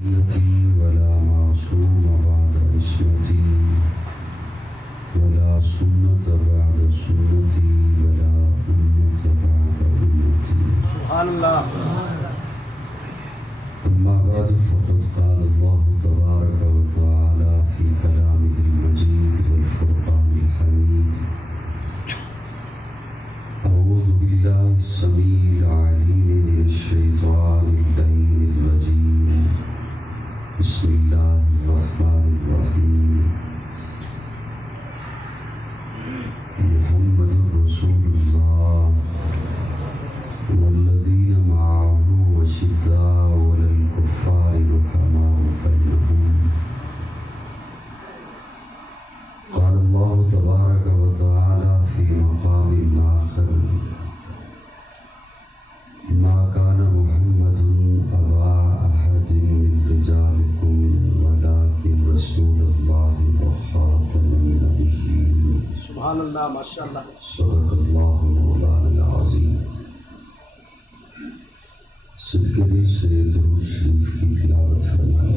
ولا معصوم بعد عصمتي ولا سنة بعد سنتي ولا أمة بعد أمتي سبحان الله. أما بعد فقد قال الله تبارك وتعالى في كلامه المجيد والفرقان الحميد أعوذ بالله السميع العليم من الشيطان اللعين الرجيم بسم الله الرحمن الرحيم محمد رسول الله والذين معه أشداء على الكفار رحماء بينهم قال الله تبارك وتعالى في مقام آخر ما كان محمد أبا أحد من رجالكم ولكن رسول الله وخاتم النبيين سبحان اللہ. ماشاء اللہ. صدق الله مولانا العظيم. صدق دل سے درود شریف کی تلاوت فرمائیں.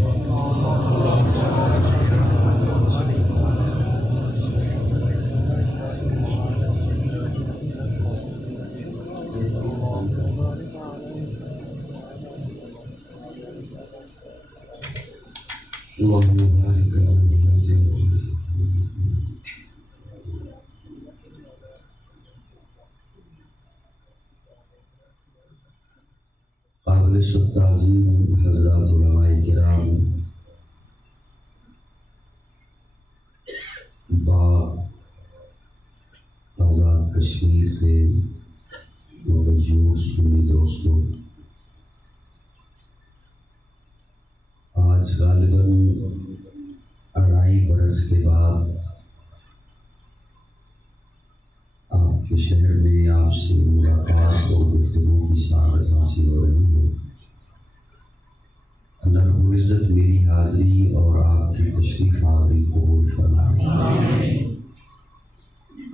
اللهم بارك على محمد قابل التعظیم حضرات علماء کرام، آزاد کشمیر کے مغیور سنی دوستوں، آج غالباً 2.5 برس کے بعد آپ کے شہر میں آپ سے ملاقات اور گفتگو کی سعادت حاصل ہو رہی ہے۔ اللہ رب العزت میری حاضری اور آپ کی تشریف آوری قبول فرمائے۔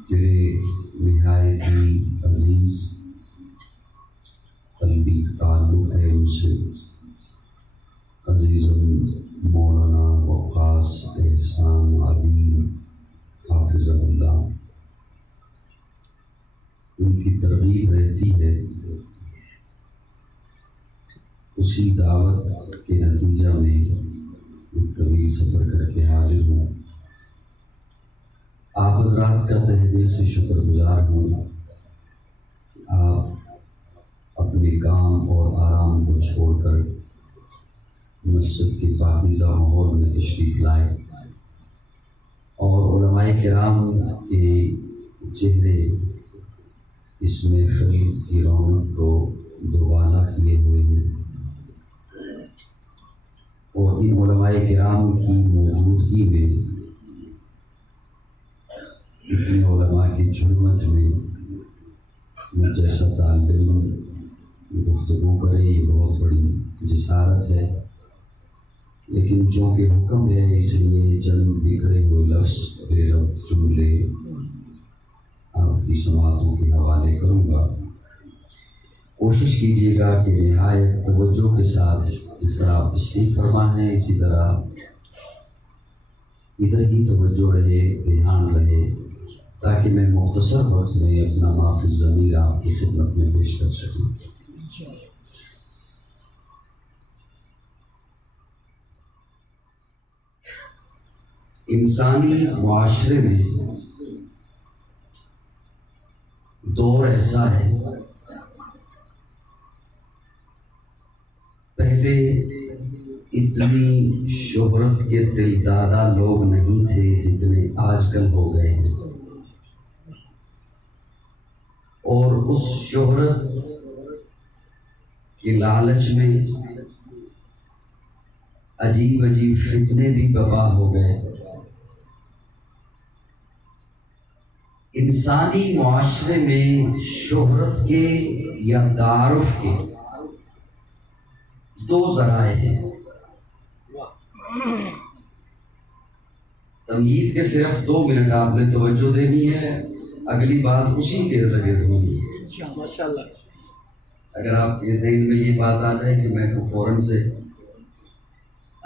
میرے نہایت ہی عزیز قلبی تعلق ہے ان سے، عزیز مولانا وقاص احسان عدیم حافظ اللہ، ان کی ترغیب رہتی ہے، اسی دعوت کے نتیجہ میں ایک طویل سفر کر کے حاضر ہوں۔ آپ حضرات کا تہ دل سے شکر گزار ہوں کہ آپ اپنے کام اور آرام کو چھوڑ کر مسجد کے پاکیزہ ماحول میں تشریف لائے اور علماء کرام کے چہرے اس محفل کی رونق کو دوبالا کیے ہوئے ہیں، اور ان علماء کرام کی موجودگی میں اتنے علماء کے جھرمٹ میں مجھ جیسا طالب علم گفتگو کرے، یہ بہت بڑی جسارت ہے، لیکن چونکہ حکم ہے اس لیے چند بکھرے ہوئے لفظ بے ربط جملے آپ کی سماعتوں کے حوالے کروں گا۔ کوشش کیجیے گا کہ نہایت توجہ کے ساتھ اس طرح آپ تشریف فرما ہے، اسی طرح ادھر ہی توجہ رہے، دھیان رہے، تاکہ میں مختصر وقت میں اپنا معافی ضمیر آپ کی خدمت میں پیش کر سکوں۔ انسانی معاشرے میں دور ایسا ہے، پہلے اتنی شہرت کے دل دادا لوگ نہیں تھے جتنے آج کل ہو گئے ہیں، اور اس شہرت کے لالچ میں عجیب عجیب فتنے بھی برپا ہو گئے۔ انسانی معاشرے میں شہرت کے یا تعارف کے دو ذرائع ہیں۔ تمہید کے صرف 2 منٹ آپ نے توجہ دینی ہے، اگلی بات اسی کے ارد گرد ہونی ہے۔ اگر آپ کے ذہن میں یہ بات آ جائے کہ میں کو فوراً سے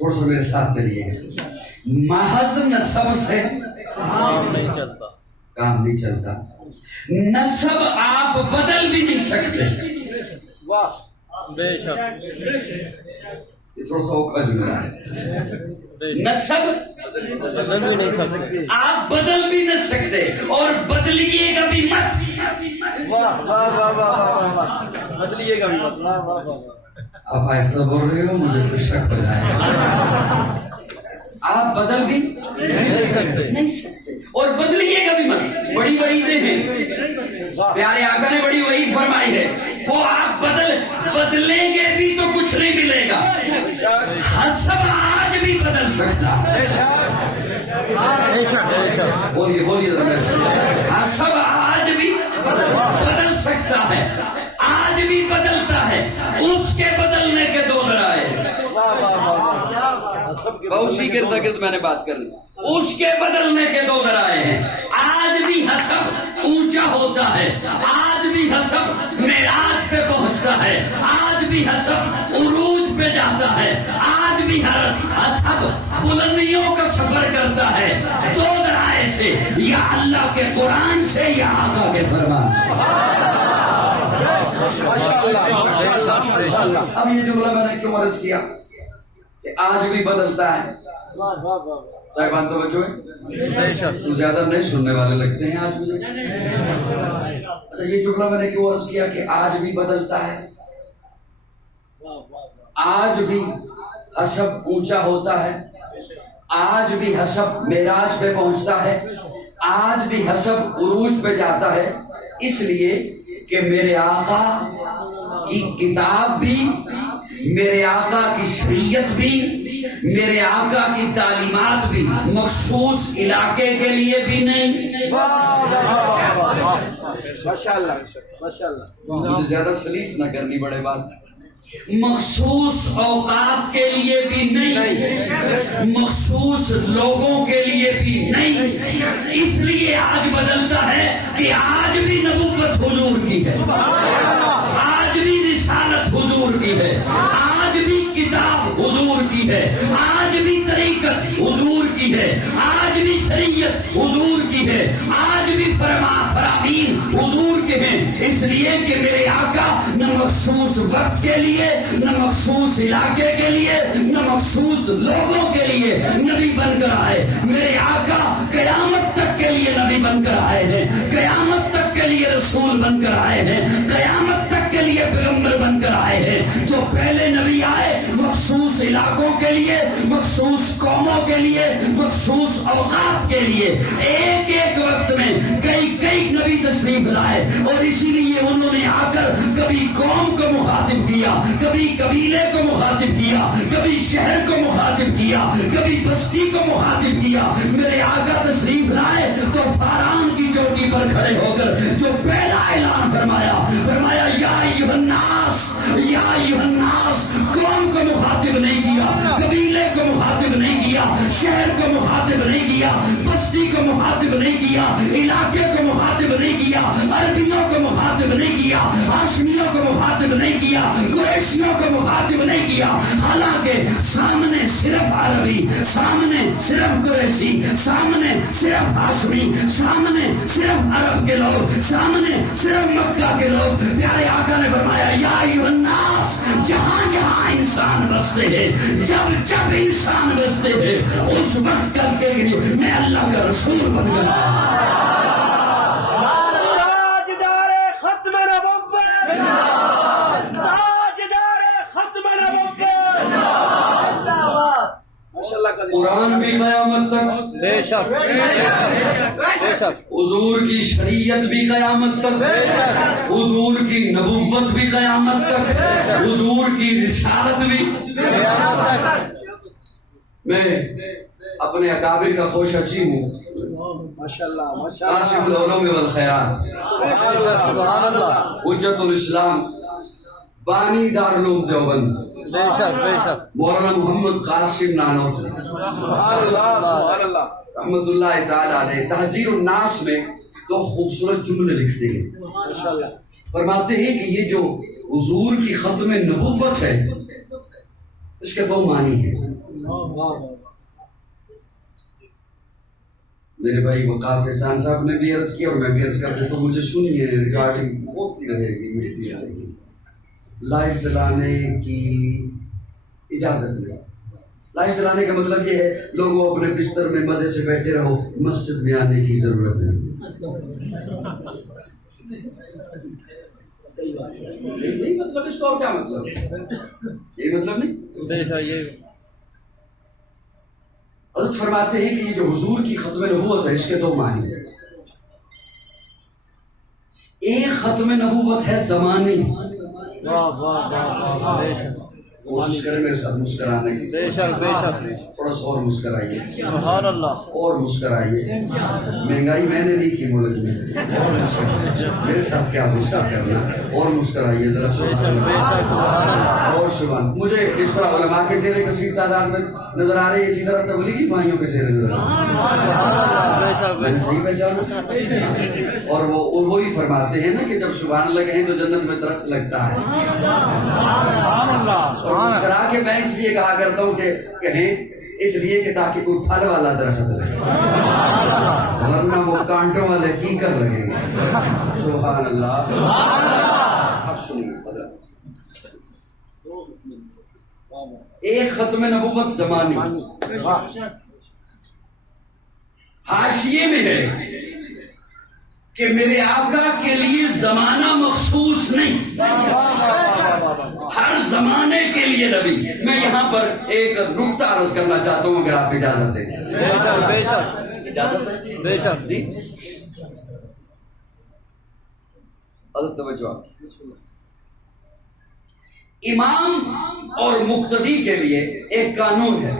تھوڑا سا میرے ساتھ چلیے گا. محض نسب سے کام نہیں چلتا. کام نہیں چلتا. نسب آپ بدل بھی نہیں سکتے. واہ بے شک. یہ تھوڑا سا اوکھا جملہ ہے. نسب بدل بھی نہیں سکتے. آپ بدل بھی نہ سکتے اور بدلیے گا بھی مت. واہ واہ واہ واہ واہ. بدلیے گا بھی مت. واہ واہ واہ. آپ ایسا بول رہے ہو مجھے کچھ شک ہو جائے. آپ بدل بھی نہیں سکتے. نہیں سکتے اور بدلیے گا بھی مت. بڑی وعیدیں ہیں. پیارے آقا نے بڑی وعید فرمائی ہے. وہ آپ بدلیں گے بھی تو کچھ نہیں ملے گا. حسب آج بھی بدل سکتا ہے. بولیے بولیے حسب آج بھی بدل سکتا ہے. آج بھی بدلتا ہے. اس کے بدلنے کے دو ذرائع. اسی گرد گرد میں نے بات کرنی. اس کے بدلنے کے دو ذرائع ہیں. آج بھی حسب اونچا ہوتا ہے. آج بھی حسب معراج پہ پہنچتا ہے. آج بھی حسب عروج پہ جاتا ہے. آج بھی حسب بلندیوں کا سفر کرتا ہے. دو ذرائع سے, یا اللہ کے قرآن سے یا آقا کے فرمان سے. اب یہ جملہ میں نے کیوں عرض کیا کہ آج بھی بدلتا ہے. صاحبان توجہ ہے. تو زیادہ نہیں سننے والے لگتے ہیں آج مجھے. اچھا یہ جملہ میں نے کیوں عرض کیا کہ آج بھی بدلتا ہے. آج بھی حسب اونچا ہوتا ہے. آج بھی حسب معراج پہ پہنچتا ہے. آج بھی حسب عروج پہ جاتا ہے. اس لیے کہ میرے آقا کی کتاب بھی, میرے آقا کی شریعت بھی, میرے آقا کی تعلیمات بھی مخصوص علاقے کے لیے بھی نہیں. ماشاءاللہ ماشاءاللہ. مجھے زیادہ سلیس نہ کرنی بڑے بات. مخصوص اوقات کے لیے بھی نہیں, مخصوص لوگوں کے لیے بھی نہیں. اس لیے آج بدلتا ہے کہ آج بھی نبوت حضور کی ہے. آج بھی رسالت حضور کی ہے. آج بھی کتاب حضور کی ہے. آج بھی طریقت حضور کی ہے. آج بھی شریعت حضور کی ہے. آج بھی فرامین حضور کے ہیں. اس لیے کہ میرے آقا نہ مخصوص وقت کے لیے, نہ مخصوص علاقے کے لیے, نہ مخصوص لوگوں کے لیے نبی بن کر آئے. میرے آقا قیامت تک کے لیے نبی بن کر آئے ہیں. قیامت تک کے لیے رسول بن کر آئے ہیں. قیامت تک کے لیے پیغمبر بن کر آئے ہیں. جو پہلے نبی آئے مخصوص علاقوں کے لیے, مخصوص قوموں کے لیے, مخصوص اوقات کے لیے, ایک ایک وقت میں کئی نبی تشریف لائے. اور اسی لیے انہوں نے آ کر کبھی قوم کو مخاطب کیا, کبھی قبیلے کو مخاطب کیا, کبھی شہر کو مخاطب کیا, کبھی بستی کو مخاطب کیا. میرے آقا تشریف لائے تو فاران کی چوٹی پر کھڑے ہو کر جو پہلا اعلان فرمایا یا ایھا الناس, یا ایھا الناس. قوم کو مخاطب نہیں کیا, قبیلے کو مخاطب نہیں کیا, شہر کو مخاطب نہیں کیا, بستی کو مخاطب نہیں کیا, علاقے کو مخاطب نہیں کیا, عربیوں کو مخاطب نہیں کیا, ہاشمیوں کو مخاطب نہیں کیا, قریشیوں کو مخاطب نہیں کیا. حالانکہ سامنے صرف عربی, سامنے صرف قریشی, سامنے صرف ہاشمی, سامنے صرف عرب کے لوگ, سامنے صرف مکہ کے لوگ. پیارے آقا نے فرمایا یا ایھا الناس. جہاں جہاں انسان بستے ہیں, جب انسان بستے ہیں, اس وقت کر کے میں اللہ کا رسول بن گیا. تاجدار ختم نبوت, تاجدار ختم نبوت. ماشاءاللہ. قرآن بھی قیامت تک, بے شک بے شک. حضور کی شریعت بھی قیامت تک, حضور کی نبوت بھی قیامت تک, حضور کی رسالت بھی. میں اپنے اکابر کا خوش اچھی ہوں. ماشاءاللہ قاسم العلوم والخیرات, سبحان اللہ. حجت الاسلام, بانی دارالعلوم دیوبند, بے شک بے شک. مولانا محمد قاسم نانوتری سبحان اللہ. رحمت اللہ تعالی علیہ تحذیر الناس میں دو خوبصورت جملے لکھتے ہیں. فرماتے ہیں کہ یہ جو حضور کی ختم نبوت ہے اس کے دو معنی ہیں. میرے بھائی وقاص احسان صاحب نے بھی عرض کیا اور میں بھی عرض کرتا ہوں، مجھے سنیے، ریکارڈنگ ہوتی رہے گی، ملتی رہے گی، لائیو چلانے کی اجازت نہیں۔ لائیو چلانے کا مطلب یہ ہے لوگوں اپنے بستر میں مزے سے بیٹھے رہو، مسجد میں آنے کی ضرورت نہیں۔ یہی مطلب، اس کا اور کیا مطلب؟ یہی مطلب نہیں۔ حضرت فرماتے ہیں کہ یہ جو حضور کی ختم نبوت ہے اس کے دو معنی ہیں۔ ایک ختم نبوت ہے زمانی، کوشش کریں میرے ساتھ مسکرانے کی، تھوڑا سا اور مسکرائیے، سبحان اللہ، اور مسکرائیے۔ مہنگائی میں نے نہیں کی ملک میں، اور مسکرائیے، میرے ساتھ کیا غصہ کرنا، اور مسکرائیے ذرا، اور سبحان۔ مجھے اس طرح علماء کے چہرے کثیر تعداد میں نظر آ رہے ہیں، اسی طرح تبلیغی بھائیوں کے چہرے نظر آ رہے ہیں، میں نے صحیح پہچانا؟ اور وہ وہی فرماتے ہیں نا کہ جب سبحان اللہ کہیں تو جنت میں درخت لگتا ہے۔ مسکرا کے میں اس لیے کہا کرتا ہوں کہ کہیں اس لیے کہ تاکہ کوئی پھل والا درخت لگے، ورنہ وہ کانٹوں والے کیکر لگیں گے۔ سبحان اللہ۔ اب سنیے حضرت، ایک ختم نبوت زمانی، حاشیے میں ہے کہ میرے آقا کے لیے زمانہ مخصوص نہیں، ہر زمانے کے لیے نبی۔ میں یہاں پر ایک نقطہ عرض کرنا چاہتا ہوں اگر آپ اجازت دیں۔ بے شک، اجازت ہے، بے شک جی حضرت توجہ آپ کی۔ امام اور مقتدی کے لیے ایک قانون ہے،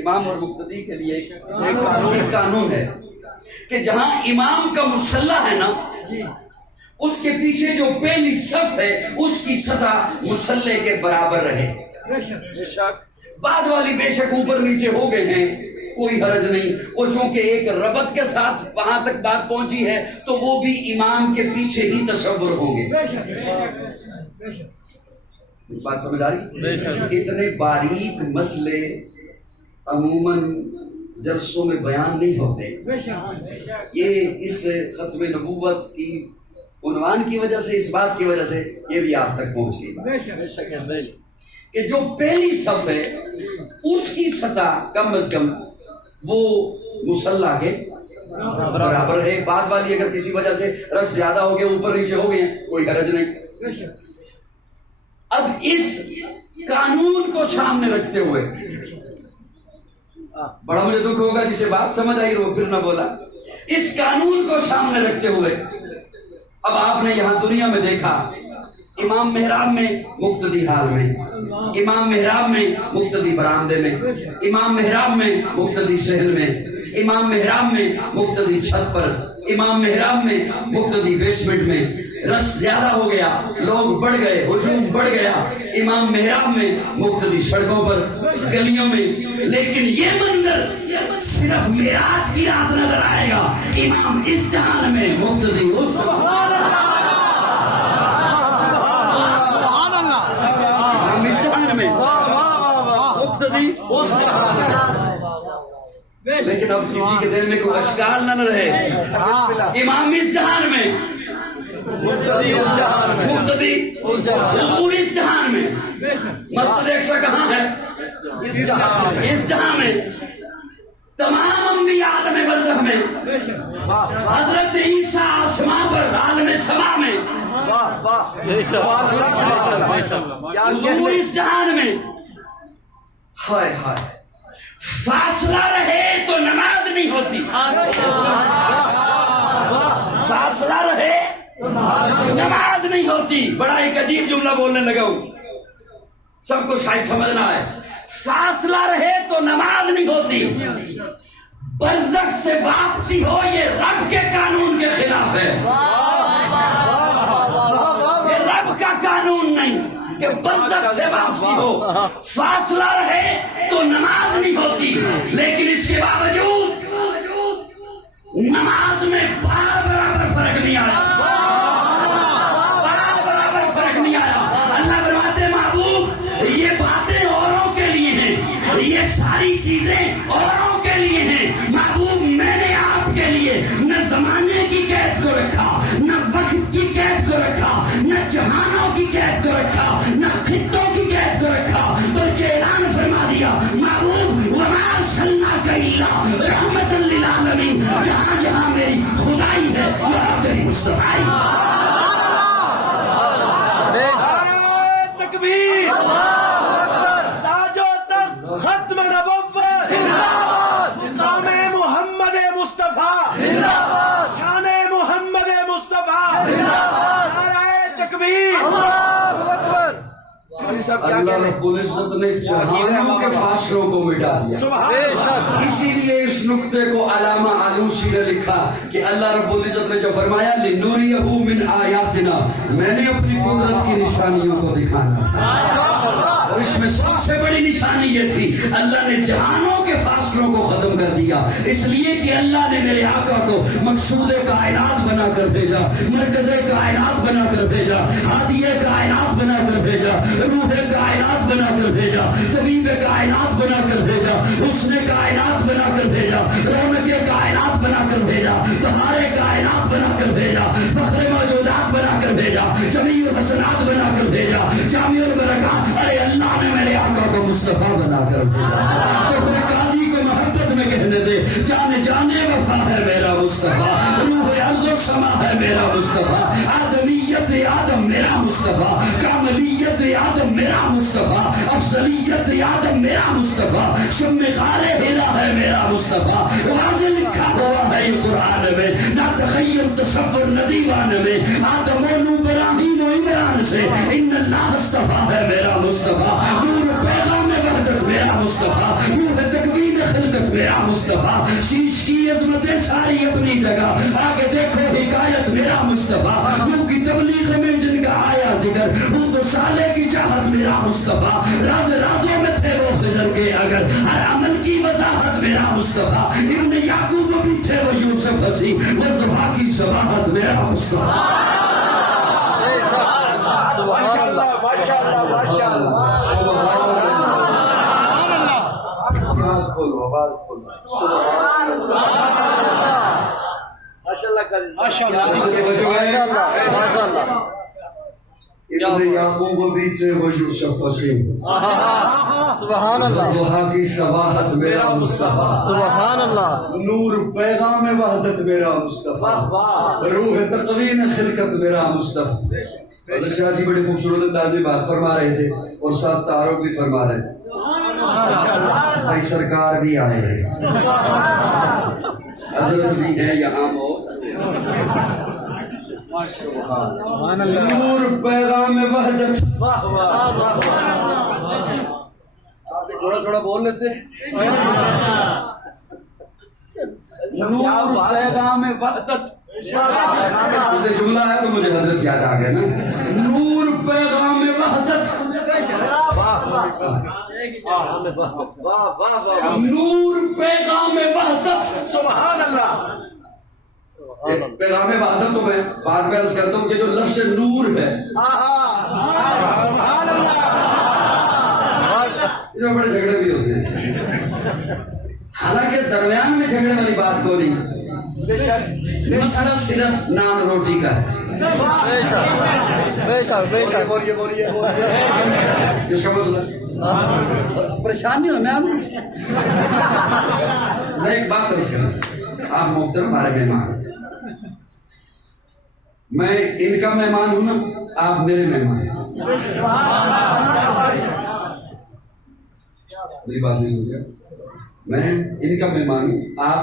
امام اور مقتدی کے لیے ایک قانون ہے کہ جہاں امام کا مصلی ہے نا، اس کے پیچھے جو پہلی صف ہے اس کی سطح مصلی کے برابر رہے۔ بعد والی بے شک اوپر نیچے ہو گئے ہیں، کوئی حرج نہیں، اور چونکہ ایک ربط کے ساتھ وہاں تک بات پہنچی ہے تو وہ بھی امام کے پیچھے ہی تصور ہوں گے۔ بات سمجھ آ رہی؟ اتنے باریک مسئلے عموماً جلسوں میں بیان نہیں ہوتے، یہ اس ختم نبوت کی عنوان کی وجہ سے، اس بات کی وجہ سے یہ بھی آپ تک پہنچ گئی کہ جو پہلی صف ہے اس کی سطح کم از کم وہ مصلی کے برابر ہے۔ بعد والی اگر کسی وجہ سے رس زیادہ ہو گیا، اوپر نیچے ہو گئے، کوئی حرج نہیں۔ اب اس قانون کو سامنے رکھتے ہوئے بڑا مجھے دکھ ہوگا جسے بات سمجھ آئی وہ پھر نہ بولا، اس قانون کو سامنے رکھتے ہوئے اب آپ نے یہاں دنیا میں دیکھا، امام محراب میں، مقتدی حال میں، امام محراب میں، مقتدی برآمدے میں، امام محراب میں، مقتدی صحن میں، امام محراب میں، مقتدی چھت پر، امام محراب میں، مقتدی بیسمنٹ میں۔ رس زیادہ ہو گیا، لوگ بڑھ گئے، ہجوم بڑھ گیا، امام محراب میں، مقتدی سڑکوں پر، گلیوں میں۔ لیکن یہ منظر صرف معراج کی رات نظر آئے گا، امام اس جہان میں، مقتدی اس لیکن اب کسی کے ذہن میں کوئی اشکال نہ رہے، امام اس جہان میں، مقتدی اس جہان میں، مقتدی حضور اس جہان میں۔ مسجد اقصی کہاں ہے؟ اس جہان میں۔ تمام انبیاء عالم برزخ میں، حضرت عیسیٰ آسمان پر عالم سما میں، حضور اس جہان میں۔ ہائے ہائے، فاصلہ رہے تو نماز نہیں ہوتی، فاصلہ رہے نماز نہیں ہوتی۔ بڑا ایک عجیب جملہ بولنے لگا ہوں، سب کو شاید سمجھنا ہے۔ فاصلہ رہے تو نماز نہیں ہوتی، برزخ سے واپسی ہو یہ رب کے قانون کے خلاف ہے، یہ رب کا قانون نہیں کہ برزخ سے واپسی ہو۔ فاصلہ رہے تو نماز نہیں ہوتی، لیکن اس کے باوجود نماز میں برابر فرق نہیں آیا، برابر فرق نہیں آیا۔ اللہ فرماتے ہیں محبوب یہ باتیں ساری چیزیں اوروں کے لیے ہیں، محبوب میں نے آپ کے لیے نہ زمانے کی قید کو رکھا، نہ وقت کی قید کو رکھا، نہ جہانوں کی قید کو رکھا، نہ خطوں کی قید کو رکھا، بلکہ اعلان فرما دیا محبوب وما ارسلناک الا رحمت للعالمین، جہاں جہاں میری خدائی ہے وہاں تیری مصطفیٰ۔ تکبیر، تاج و تخت ختم نبوت، مقام محمد مصطفیٰ، شان محمد مصطفیٰ، نعرہ تکبیر، اللہ رب العزت نے جہانوں کے فاصلوں کو مٹا دیا۔ اسی لیے اس نقطے کو علامہ آلوسی نے لکھا کہ اللہ رب العزت نے جو فرمایا لِنُرِيَهُ مِنْ آیاتنا، میں نے اپنی قدرت کی نشانیوں کو دکھانا تھا، اور اس میں سب سے بڑی نشانی یہ تھی اللہ نے جہانوں کے فاصلوں کو ختم کر دیا، اس لیے کہ اللہ نے میرے آقا کو مقصود کائنات بنا کر بھیجا، مرکز کائنات بنا کر بھیجا، ہادی کائنات بنا کر بھیجا، روح کائنات بنا کر بھیجا، طبیب کائنات بنا کر بھیجا، حسن کائنات بنا کر بھیجا، رونق کائنات بنا کر بھیجا، بہار کائنات بنا کر بھیجا، فخر موجودات بنا کر بھیجا، جمیع الحسنات بنا کر بھیجا، جامع البرکات، ارے اللہ نے میرے آقا کو مصطفیٰ بنا کر بھیجا۔ تو پھر قاضی کو محبت میں کہنے دے جانے جانے وفا ہے میرا مصطفیٰ، روح ارض و سما ہے میرا مصطفیٰ، آدمیت آدم میرا مصطفیٰ، کاملیت آدم میرا مصطفیٰ، افضلیت آدم میرا مصطفیٰ، شم غار ہیرا ہے میرا مصطفیٰ، واضح لکھا ہوا ہے یہ قرآن میں، نہ تخیل تصور نہ دیوان میں، آدم و نو ابراہیم و عمران سے ان اللہ اصطفیٰ ہے میرا مصطفیٰ، نور پیغام وحدت میرا مصطفیٰ، روح تکوین خلقت میرا مصطفیٰ، شیش کی عظمتیں ساری اپنی جگہ، آگے دیکھو حکایت میرا مصطفیٰ، روح کی تبلیغ میں جن کا آیا ذکر، ان تو سالے کی چاہت میرا مصطفیٰ، راز رازوں میں تھے وہ خضر کے اگر، ہر عمل کی وضاحت میرا مصطفیٰ، ابن یعقوب بھی تھے وہ یوسف حسی، وہ دعا کی صباحت میرا مصطفیٰ۔ ماشاءاللہ ماشاءاللہ ماشاءاللہ، ابن یعقوب بھی تھے وہ یوسف حسی، سبحان اللہ، دعا کی صباحت میرا مصطفیٰ، سبحان اللہ، نور پیغام وحدت میرا مصطفیٰ، روح تقوین خلقت میرا مصطفیٰ۔ حضرت شاہ جی بڑے خوبصورت انداز میں بات فرما رہے تھے اور ساتھ تعارف بھی فرما رہے تھے، بھائی سرکار بھی آئے ہیں، حضرت بھی ہیں یہاں نور پیغام وحدت، تھوڑا تھوڑا بول لیتے، نور پیغام وحدت، اسے جملہ ہے تو مجھے حضرت یاد آ گیا نا، نور پیغام وحدت، نور پیغام وحدت، سبحان اللہ، پیغام وحدت تو میں بار بار عرض کرتا ہوں کہ جو لفظ نور ہے سبحان اللہ، اس میں بڑے جھگڑے بھی ہوتے ہیں، حالانکہ درمیان میں جھگڑے والی بات کو نہیں، مسئلہ صرف نان روٹی کا ہے، بے شک بے شک بے شک، بولیے بولیے، اس کا مسئلہ پریشانی ہو میں ایک بات عرض کروں، آپ محترم ہمارے مہمان ہیں، میں ان کا مہمان ہوں نا، آپ میرے مہمان ہیں، میری بات نہیں سمجھا، میں ان کا مہمان ہوں، آپ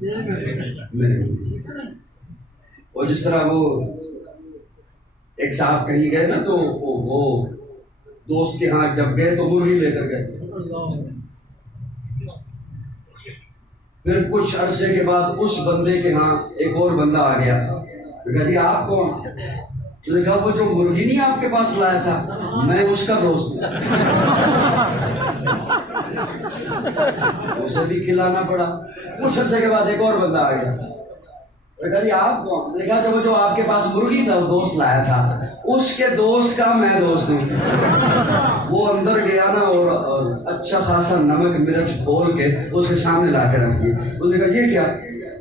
میرے مہمان، اور جس طرح وہ ایک صاحب کہیں گئے نا تو وہ دوست کے ہاں جب گئے تو مرغی لے کر گئے، پھر کچھ عرصے کے بعد اس بندے کے ہاں ایک اور بندہ آ گیا، کہا جی آپ کون؟ تو نے کہا وہ جو مرغی نہیں آپ کے پاس لایا تھا میں اس کا دوست ہوں، اسے بھی کھلانا پڑا، کچھ عرصے کے بعد ایک اور بندہ آ گیا، کہا جی آپ کون؟ اس نے کہا جو آپ کے پاس مرغی تھا وہ دوست لایا تھا، اس کے دوست کا میں دوست ہوں۔ وہ اندر گیا نا اور اچھا خاصا نمک مرچ کھول کے اس کے سامنے لا کے رکھ دیا۔ اس نے کہا یہ کیا؟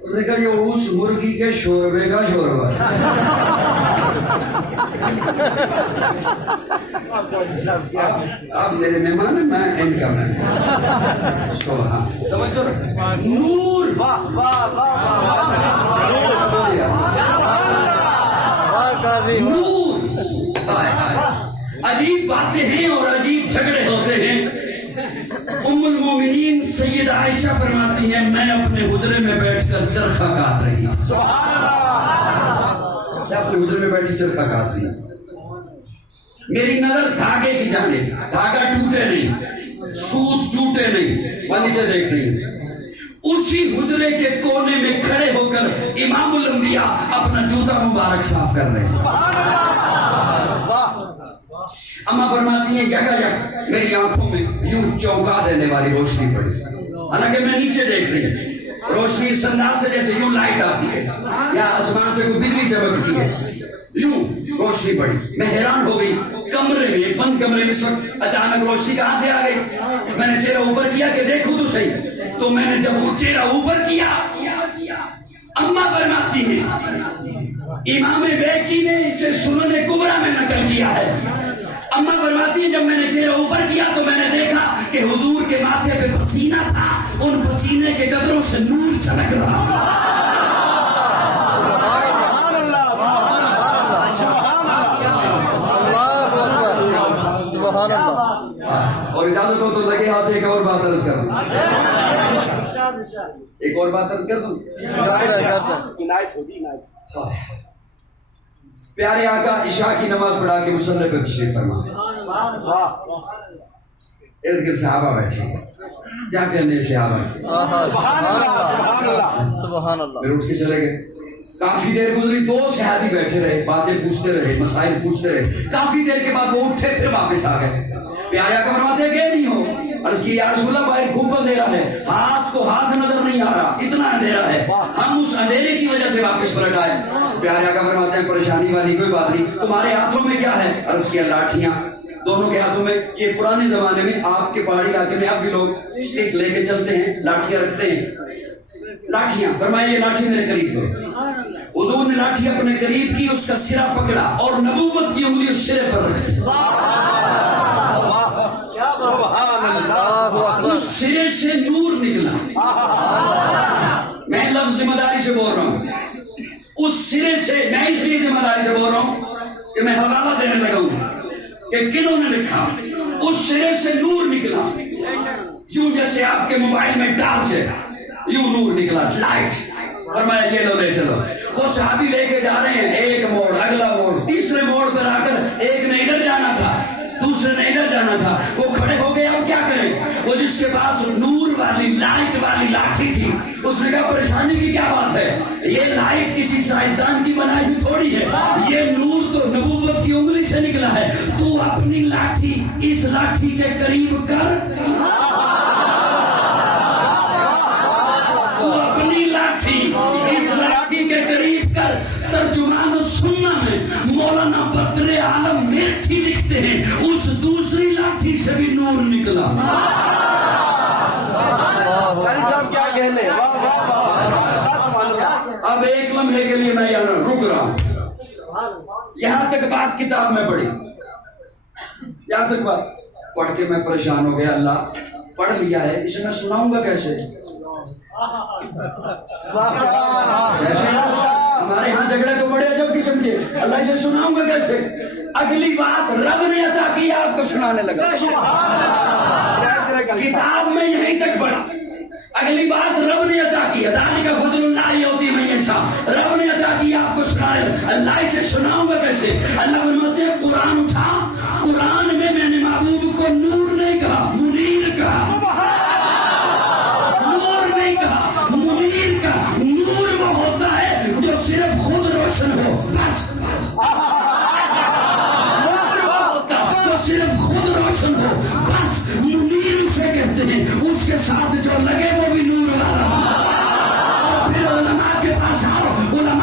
اس نے کہا یہ اس مرغی کے شوربے کا شوربہ۔ آپ میرے مہمان ہیں، میں ان کا مہمان۔ توجہ رکھنا۔ نور نور۔ عجیب باتیں ہیں اور عجیب جھگڑے ہوتے ہیں۔ ام المومنین سیدہ عائشہ فرماتی ہیں میں اپنے حجرے میں بیٹھ کر چرخہ کاٹ رہی تھی۔ میں اپنے حجرے میں بیٹھ کر چرخہ کاٹ رہی تھی، میری نظر دھاگے کی جانب، دھاگا ٹوٹے نہیں، سوت ٹوٹے نہیں، وہ نیچے دیکھ رہی ہے۔ اسی حجرے کے کونے میں کھڑے ہو کر امام الانبیاء اپنا جوتا مبارک صاف کر رہے ہیں۔ اماں فرماتی ہیں یکا یک میری آنکھوں میں یوں چونکا دینے والی روشنی پڑی، حالانکہ میں نیچے دیکھ رہی ہوں، روشنی اس انداز سے جیسے یوں لائٹ آتی ہے یا آسمان سے کوئی بجلی چمکتی ہے، یوں روشنی پڑی۔ میں حیران ہو گئی، کمرے میں بند کمرے میں اس وقت اچانک روشنی کہاں سے آ گئی؟ میں نے چہرہ اوپر کیا کہ دیکھوں تو صحیح، تو میں نے جب وہ چہرہ اوپر کیا، اماں فرماتی ہیں امام بیکی نے اسے سنن کبریٰ میں نقل کیا ہے۔ اماں فرماتی ہیں جب میں نے چہرہ اوپر کیا تو میں نے دیکھا کہ حضور کے ماتھے پہ پسینہ تھا، ان پسینے کے قطروں سے نور چمک رہا تھا۔ سبحان اللہ۔ اور اجازت ہو تو لگے ہاتھ ایک اور بات عرض کر دوں، ایک اور بات عرض کر دوں۔ پیارے آقا عشاء کی نماز پڑھا کے مصلی پہ تشریف فرما، ارد گرد صحابہ بیٹھے، کیا کہنے صحابہ کی، سبحان اللہ۔ پھر اٹھ کے چلے گئے۔ کافی دیر گزری، دو صحابی بیٹھے رہے، باتیں پوچھتے رہے، مسائل پوچھتے رہے۔ کافی دیر کے بعد وہ اٹھے، پھر واپس آ گئے۔ پیارے آقا فرماتے گئے نہیں ہو؟ عرض کی یا رسول اللہ باہر گھوپا دے رہا ہے، ہاتھ کو ہاتھ نظر نہیں آ رہا، اتنا اندھیرا ہے۔ ہم اس اندھیرے کی وجہ سے واپس پلٹ آئے۔ پیارے آقا فرماتے ہیں پریشانی والی کوئی بات نہیں، تمہارے ہاتھوں میں کیا ہے؟ عرض کیا لاٹھیاں، دونوں کے ہاتھوں میں۔ یہ پرانے زمانے میں آپ کے پہاڑی علاقے میں اب بھی لوگ سٹک لے کے چلتے ہیں، لاٹھیاں رکھتے ہیں، لاٹھیاں۔ فرمایا یہ لاٹھی میرے قریب کرو۔ حضور نے لاٹھی اپنے قریب کی، اس کا سرا پکڑا اور نبوت کی انگلی اس سرے پر رکھ دی۔ اس سرے سے نور نکلا۔ میں لفظ ذمہ داری سے بول رہا ہوں، اس سرے سے، میں اس لیے ذمہ داری سے بول رہا ہوں کہ میں حوالہ دینے لگا ہوں کہ کنہوں نے لکھا۔ اس سرے سے نور نکلا، یوں جیسے آپ کے موبائل میں ٹارچ ہے، یوں نور نکلا، لائٹ۔ فرمایا یہ لو لے چلو۔ وہ صحابی لے کے جا رہے ہیں، ایک موڑ، اگلا موڑ، تیسرے موڑ پر آ کر ایک نے ادھر جانا تھا، دوسرے نے ادھر جانا تھا۔ وہ کھڑے ہو گئے، اب کیا کریں؟ وہ جس کے پاس نور والی لائٹ والی لاٹھی تھی، اس نے کہا پریشانی کی کیا بات ہے؟ یہ لائٹ کسی سائنسدان کی بنائی ہوئی تھوڑی ہے، یہ نور تو نبوت کی انگلی سے نکلا ہے۔ تو اپنی لاٹھی اس لاٹھی کے قریب کر، کے قریب کر۔ ترجمان السنہ میں مولانا بدر عالم میرٹھی لکھتے ہیں اس دوسری لاٹھی سے بھی نور نکلا۔ صاحب کیا کہنے، اب ایک لمحے کے لیے میں یہاں رک رہا ہوں۔ یہاں تک بات کتاب میں پڑھی، یہاں تک بات پڑھ کے میں پریشان ہو گیا، اللہ پڑھ لیا ہے، اسے میں سناؤں گا کیسے؟ جیسے ہمارے ہاں جھگڑے تو بڑے عجب قسم کے، اللہ اسے سناؤں گا کیسے؟ اگلی بات رب نے عطا کیا، آپ کو سنانے لگا۔ کتاب میں یہیں تک پڑھا، اگلی بات رب نے عطا کی، ذالک فضل اللہ یؤتی من یشاء، رب نے عطا کیا، آپ کو سنانے لگا۔ اللہ اسے سناؤں گا کیسے؟ اللہ فرماتے ہیں قرآن اٹھا، قرآن میں نے محبوب کو نور نہیں کہا، منیر کہا، منیر کا۔ نور وہ ہوتا ہے جو صرف خود روشن ہو، بس جو صرف خود روشن ہو، بس منیر اسے کہتے ہیں۔ اس کے ساتھ جو لگے وہ بھی نور والا۔ پھر علماء کے پاس آؤ، علماء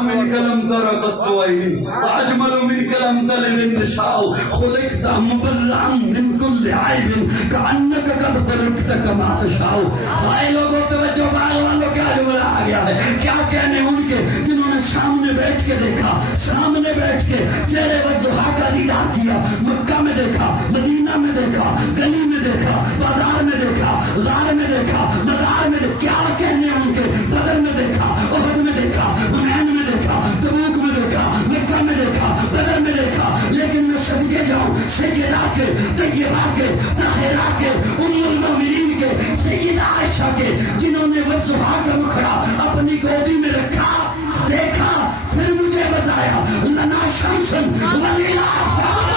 من كلام درقت عيني وأجمل من كلام تلد النساء خلقت مبرعا من كل عيب كأنك قد خلقت كما تشاء. ہائے لوگوں توجہ باغ والوں کیا جملہ آ گیا ہے، کیا کہنے ان کے جنہوں نے سامنے بیٹھ کے دیکھا، سامنے بیٹھ کے چہرے والضحیٰ کا دیدار کیا، مکہ میں دیکھا، مدینہ میں دیکھا، گلی میں دیکھا، بازار میں دیکھا، غار میں دیکھا، مدار میں دیکھا. کیا کہنے ان کے، بدر میں دیکھا، احد میں دیکھا، حنین میں دیکھا، تبوک میں دیکھا، مکہ میں دیکھا، بدر میں دیکھا. لیکن میں صدقے جاؤں سیدہ کے، طیبہ کے، طاہرہ کے، ام المومنین کے، سیدہ عائشہ کے، جنہوں نے والضحیٰ کا مکھڑا اپنی گودی میں رکھا، دیکھا، پھر مجھے بتایا لنا شمسن ولینا آفاق.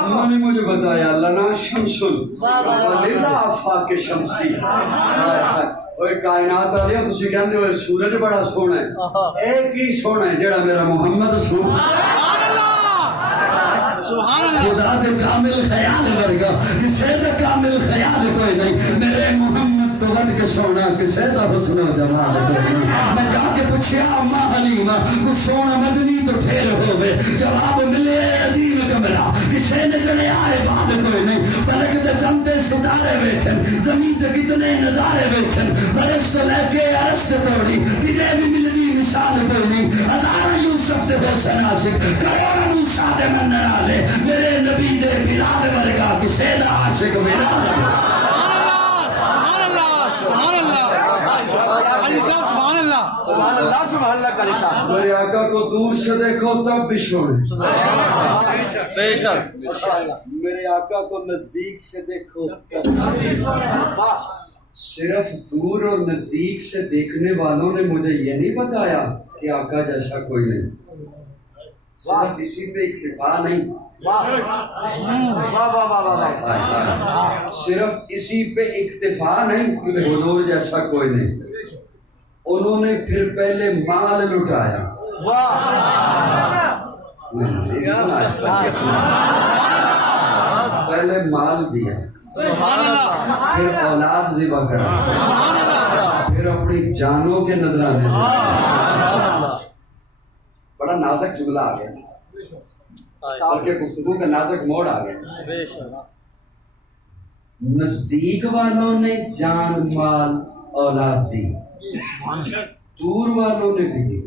انہوں نے مجھے بتایا لنا شمسن ولینا آفاق شمسی. اوہ کائنات والیاں تسی کہندے ہوئے سورج بڑا سونا ہے، ایک ہی سونا ہے جڑا میرا محمد سونا. خدا دے کامل خیال ورگا کسے دا کامل خیال کوئی نہیں، میرے محمد تو ود کے سونا کسے دا حسن و جمال کوئی نہیں. میں جا کے پوچھیا اما حلیمہ کو سونا مدنی تو ٹھیر ہوئے، جواب ملے عظیم کمرہ کسے نے جڑے آئے بعد کوئی نہیں. فلک دے چندے ستارے بیٹھن، زمین تے کتنے نظارے بیٹھن، فرشت لے کے عرش تے توڑی کدے بھی ملدی مثال کوئی نہیں. ہزار یوسف دے حسن عاشق، کروڑ موسیٰ دے منن والے، میرے نبی دے بلال ورگا کسے دا عاشق بلال. سبحان اللہ سبحان اللہ کا لسان. میرے آقا کو دور سے دیکھو تب بھی سونے، بے شک میرے آقا کو نزدیک سے دیکھو تب. صرف دور اور نزدیک سے دیکھنے والوں نے مجھے یہ نہیں بتایا کہ آقا جیسا کوئی نہیں. صرف اسی پہ اکتفا نہیں، صرف اسی پہ اکتفا نہیں کہ حضور جیسا کوئی نہیں. انہوں نے پھر پہلے مال لٹایا، پہلے مال دیا، پھر اولاد ذبح کرا، پھر اپنی جانوں کے نذرانے دیا. بڑا نازک جملہ آ گیا، بلکہ گفتگو کا نازک موڑ آ گیا. نزدیک والوں نے جان مال اولاد دی، دور والوں نے بھی دی.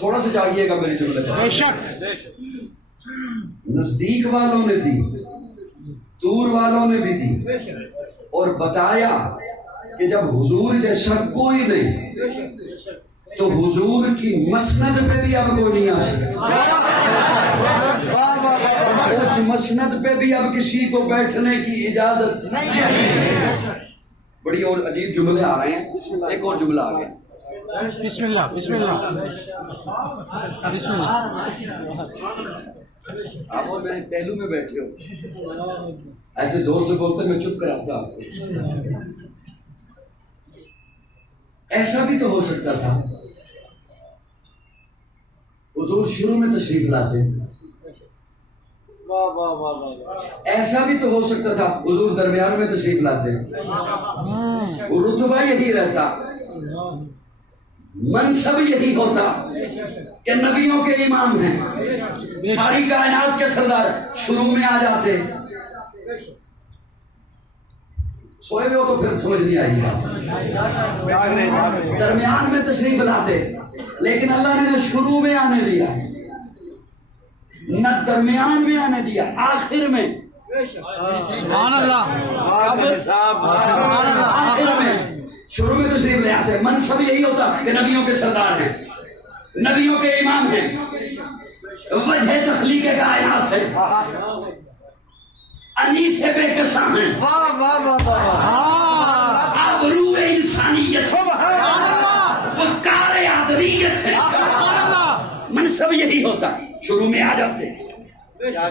تھوڑا سا جاگیے گا میری جملے پر. نزدیک والوں نے دی، دور والوں نے بھی دی، اور بتایا کہ جب حضور جیسا کوئی نہیں تو حضور کی مسند پہ بھی اب کوئی نہیں آ سکتا. اس مسند پہ بھی اب کسی کو بیٹھنے کی اجازت نہیں. بڑی اور عجیب جملے آ رہے ہیں. ایک اور جملہ آ گیا. بسم اللہ بسم اللہ بسم اللہ. آپ اور میں ٹہلو میں بیٹھے ہو، ایسے زور سے بولتے میں چپ کراتا آپ کو. ایسا بھی تو ہو سکتا تھا حضور شروع میں تشریف لاتے، ایسا بھی تو ہو سکتا تھا حضور درمیان میں تشریف لاتے. رتبہ یہی رہتا، منصب یہی ہوتا کہ نبیوں کے امام ہیں، ساری کائنات کے سردار شروع میں آ جاتے. سوئے ہوئے ہو تو پھر سمجھ نہیں آئی گا. درمیان میں تشریف لاتے، لیکن اللہ نے نہ شروع میں آنے دیا نہ درمیان میں آنے دیا، آخر میں سبحان اللہ آخر میں شروع میں تشریف لے آتے۔ منصب یہی ہوتا کہ نبیوں کے سردار ہیں، نبیوں کے امام ہیں، وجہ تخلیق کائنات ہے، انیس بے کساں ہیں، آبرو انسانیت، وقار آدمیت ہے۔ منصب یہی ہوتا، شروع میں آ جاتے،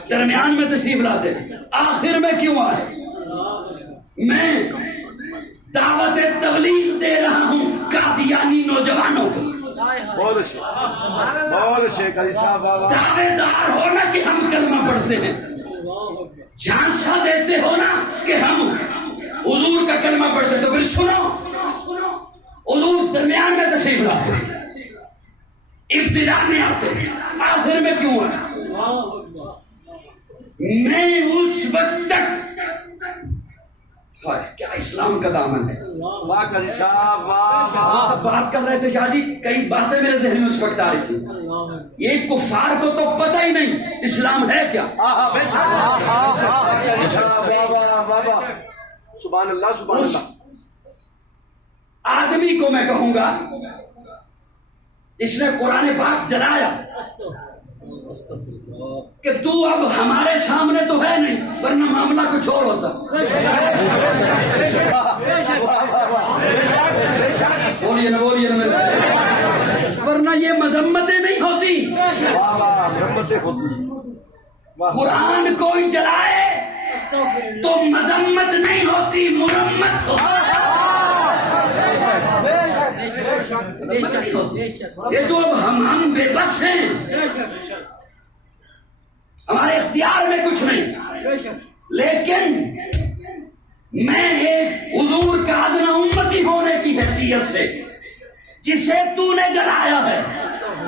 درمیان میں تشریف لاتے، آخر میں کیوں آئے؟ میں دعوت تبلیغ دے رہا ہوں قادیانی نوجوانوں کو۔ بہت اچھے قاضی صاحب، دعوے دار ہونا کہ ہم کلمہ پڑھتے ہیں، جھانسا دیتے ہو نا کہ ہم حضور کا کلمہ پڑھتے، تو پھر سنو، حضور درمیان میں تشریف لاتے، ابتدا میں آتے، آخر میں کیوں آئے؟ میں اس وقت تک، کیا اسلام کا دامن ہے۔ واہ قاضی صاحب، واہ آپ بات کر رہے تھے شاہ جی، کئی باتیں میرے ذہن میں اس وقت آ رہی تھی۔ یہ کفار کو تو پتہ ہی نہیں اسلام ہے کیا۔ سبحان اللہ سبحان اس اللہ۔ آدمی کو میں کہوں گا جس نے قرآن پاک جلایا کہ تو اب ہمارے سامنے تو ہے نہیں، ورنہ معاملہ کچھ اور ہوتا۔ بولیے نا بولیے نا، ورنہ یہ مذمتیں نہیں ہوتی۔ قرآن کوئی جلائے تو مذمت نہیں ہوتی، مرمت ہوتی۔ یہ تو اب ہم بے بس ہیں، ہمارے اختیار میں کچھ نہیں، لیکن میں ایک حضور کا ادنا امتی ہونے کی حیثیت سے جسے تو نے جلایا ہے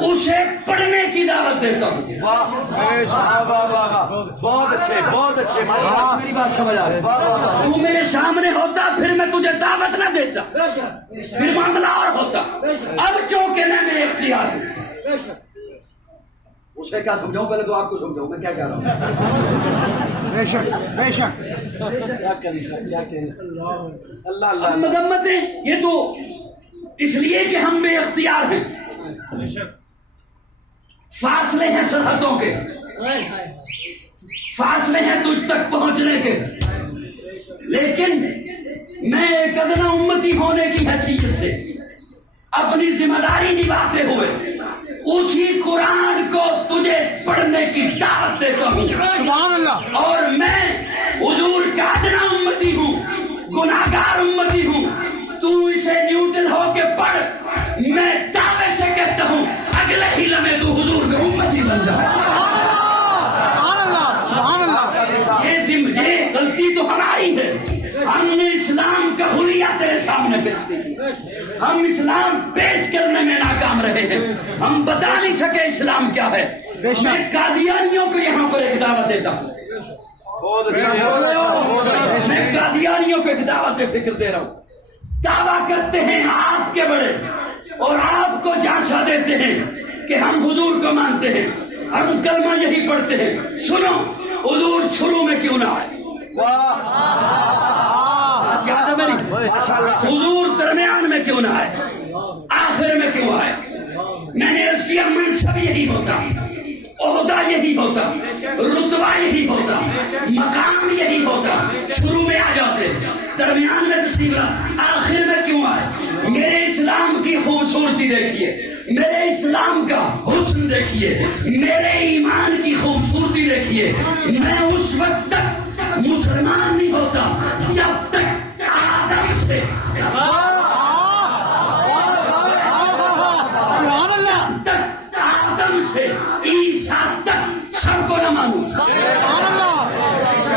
اسے پڑھنے کی دعوت دیتا ہوں۔ بہت اچھے بہت اچھے، میری بات سمجھ آ رہی ہے؟ تو میرے سامنے ہوتا پھر میں تجھے دعوت نہ دیتا، پھر معاملہ اور ہوتا۔ اب چونکہ میں اختیار ہوں، اسے کیا سمجھاؤں؟ پہلے تو آپ کو سمجھاؤں میں کیا کہہ رہا ہوں۔ بے شک کیا قاضی صاحب، کیا کہیں اللہ اب اللہ۔ مذمتیں یہ تو اس لیے کہ ہم بے اختیار ہیں، فاصلے ہیں سرحدوں کے، فاصلے ہیں تجھ تک پہنچنے کے، لیکن میں ایک ادنا امتی ہونے کی حیثیت سے اپنی ذمہ داری نبھاتے ہوئے اسی قرآن کو تجھے پڑھنے کی دعوت دیتا ہوں۔ سبحان اللہ۔ اور میں حضور کا ادنا امتی ہوں، گناہگار امتی ہوں، تو اسے نیوٹرل ہو کے پڑھ۔ میں دعوے سے کہتا ہوں اگلے ہی لمحے تو حضور کا امتی بن جا۔ سبحان اللہ سبحان اللہ۔ یہ غلطی تو ہماری ہے، ہم نے اسلام کا حلیہ تیرے سامنے پیش کی، ہم اسلام پیش کرنے میں ناکام رہے ہیں، ہم بتا نہیں سکے اسلام کیا ہے۔ میں قادیانیوں کو یہاں پر ایک دعوت دیتا ہوں، بہت اچھا، میں قادیانیوں کو ایک دعوت فکر دے رہا ہوں۔ دعویٰ کرتے ہیں آپ کے بڑے اور آپ کو جھانسا دیتے ہیں کہ ہم حضور کو مانتے ہیں، ہم کلمہ یہی پڑھتے ہیں۔ سنو، حضور شروع میں کیوں نہ آئے؟ یاد ہے میری؟ حضور درمیان میں کیوں نہ آئے؟ آخر میں کیوں آئے؟ میں نے عرض کیا منصب یہی ہوتا، عہدہ یہی ہوتا، رتبہ یہی ہوتا، مقام یہی ہوتا، شروع میں آ جاتے، درمیان میں تشریف لا، آخر میں کیوں آئے؟ میرے اسلام کی خوبصورتی دیکھیے، میرے اسلام کا حسن دیکھیے، میرے ایمان کی خوبصورتی دیکھیے۔ میں اس وقت تک مسلمان نہیں ہوتا جب تک آدم سے سبحان اللہ۔ آدم سے عیسیٰ تک سب کو نہ مانوں۔ سبحان اللہ۔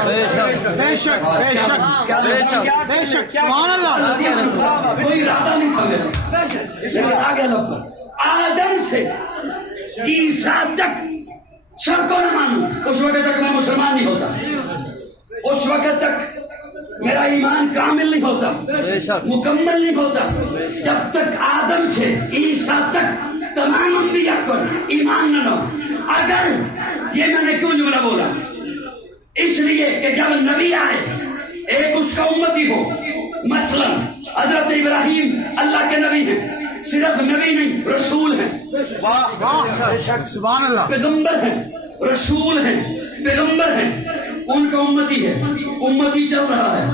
بے شک بے شک بے شک بے شک سبحان اللہ۔ کوئی ارادہ نہیں تھا میرا، اس میں آگے لگ پر آدم سے عیسیٰ تک سب کو نہ مانوں، اس وقت تک میں مسلمان نہیں ہوتا، اس وقت تک میرا ایمان کامل نہیں ہوتا، مکمل نہیں ہوتا جب تک آدم سے عیسیٰ تک تمام انبیاء کو ایمان نہ لو۔ اگر یہ میں نے کیوں جملہ بولا؟ اس لیے کہ جب نبی آئے ایک اس کا امتی ہو، مثلا حضرت ابراہیم اللہ کے نبی ہیں، صرف نبی نہیں رسول ہیں، سبحان اللہ، پیغمبر ہیں، رسول ہیں، پیغمبر ہیں، ان کا امتی ہے، امتی چل رہا ہے،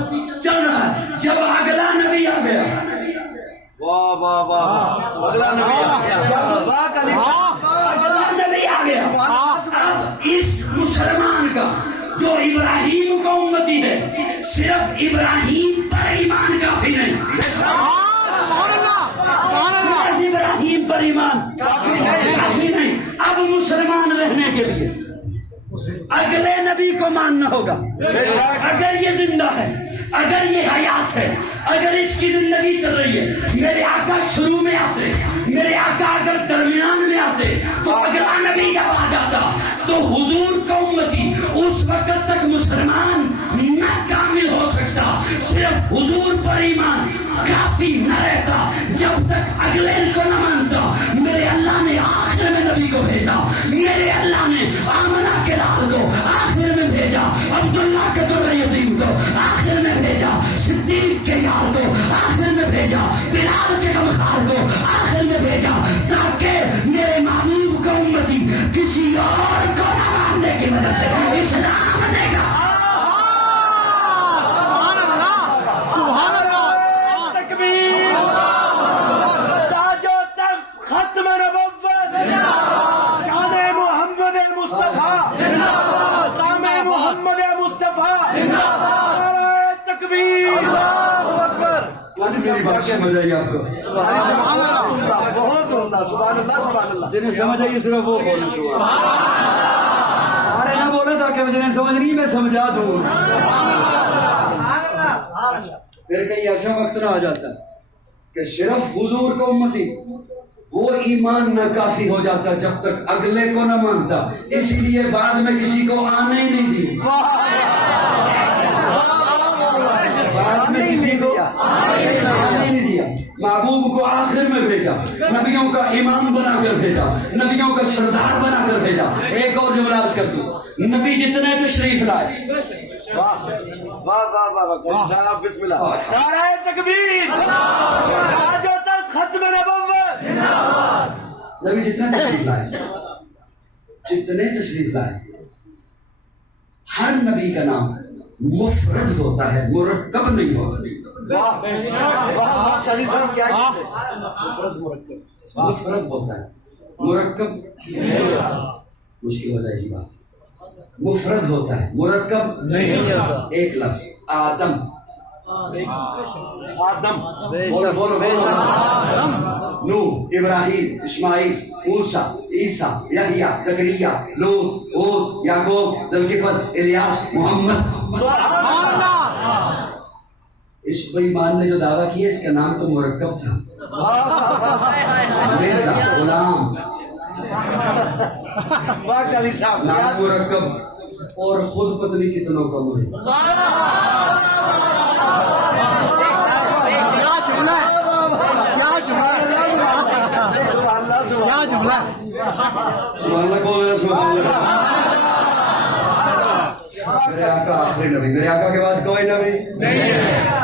چل رہا ہے۔ جب اگلا نبی آ گیا، واہ واہ واہ، اگلا نبی آ گیا، اگلا نبی آ گیا، اب اس مسلمان کا جو ابراہیم کا امتی ہے، صرف ابراہیم پر ایمان کافی نہیں، صرف ابراہیم پر ایمان کافی نہیں، اب مسلمان رہنے کے لیے اگلے نبی کو ماننا ہوگا۔ اگر یہ زندہ ہے، اگر یہ حیات ہے، اگر اس کی زندگی چل رہی ہے، میرے آقا شروع میں آتے، میرے آقا اگر درمیان میں آتے تو اگلا نبی جب آ جاتا تو حضور کا امتی اس وقت تک مسلمان نہ کامل ہو سکتا، صرف حضور پر ایمان کافی نہ رہتا جب تک اگلے کو نہ مانتا۔ میرے اللہ نے آخر میں نبی کو بھیجا، میرے اللہ نے آمنہ کے لال کو آخر میں بھیجا، عبداللہ کے در یتیم کو آخر میں بھیجا، صدیق کے یار کو آخر میں بھیجا، بلال کے غمخوار کو آخر میں بھیجا، تاکہ میرے محبوب کا امتی کسی اور کو نہ ماننے کی وجہ سے اسلام نے کہا۔ سبحان اللہ، تکبیر، تاج و تخت ختم نبوت، شان محمد مصطفیٰ، نام محمد مصطفیٰ، نعرہ تکبیر، اللہ اکبر۔ میری بات سمجھ آئی آپ کو؟ سبحان اللہ، بہت عمدہ، سبحان اللہ سبحان اللہ۔ جنہیں سمجھ آئی صرف وہ بولیں، ارے نہ بولے تاکہ جنہیں سمجھ نہیں میں سمجھا دوں۔ پھر کہیں ایسا وقت نہ آ جاتا کہ صرف حضور کو امتی وہ ایمان نہ کافی ہو جاتا جب تک اگلے کو نہ مانتا، اسی لیے بعد میں کسی کو آنے ہی نہیں دی، بعد میں کسی کو آنے ہی نہیں دیا، محبوب کو آخر میں بھیجا، نبیوں کا امام بنا کر بھیجا، نبیوں کا سردار بنا کر بھیجا۔ ایک اور جملہ عرض کر دوں، نبی جتنے تشریف لائے، واہ واہ واہ واہ، صاحب بسم اللہ، نعرہ تکبیر، تاج و تخت ختم نبوت، نبی جتنے تشریف لائے، جتنے تشریف لائے، ہر نبی کا نام مفرد ہوتا ہے، مرکب نہیں ہوتا۔ قاضی صاحب کیا مفرد مرکب، مفرد ہوتا ہے، مرکب مشکل ہو جائے گی بات۔ مفرد ہوتا ہے، مرکب نہیں ہوتا۔ ایک لفظ آدم، آدم، بولو بولو بولو، نوح، ابراہیم، اسماعیل، موسیٰ، عیسیٰ، یحییٰ، زکریا، لوط، ہود، یعقوب، ذوالکفل، الیاس، محمد۔ اس بے ایمان نے جو دعویٰ کیا اس کا نام تو مرکب تھا، مرزا، غلام، واہ قاضی صاحب، نام مرکب، اور خود پتنی کتنوں کا مرے۔ سبحان اللہ کو میرے آقا آخری نبی، میرے آقا کے بعد کوئی نبی نہیں ہے۔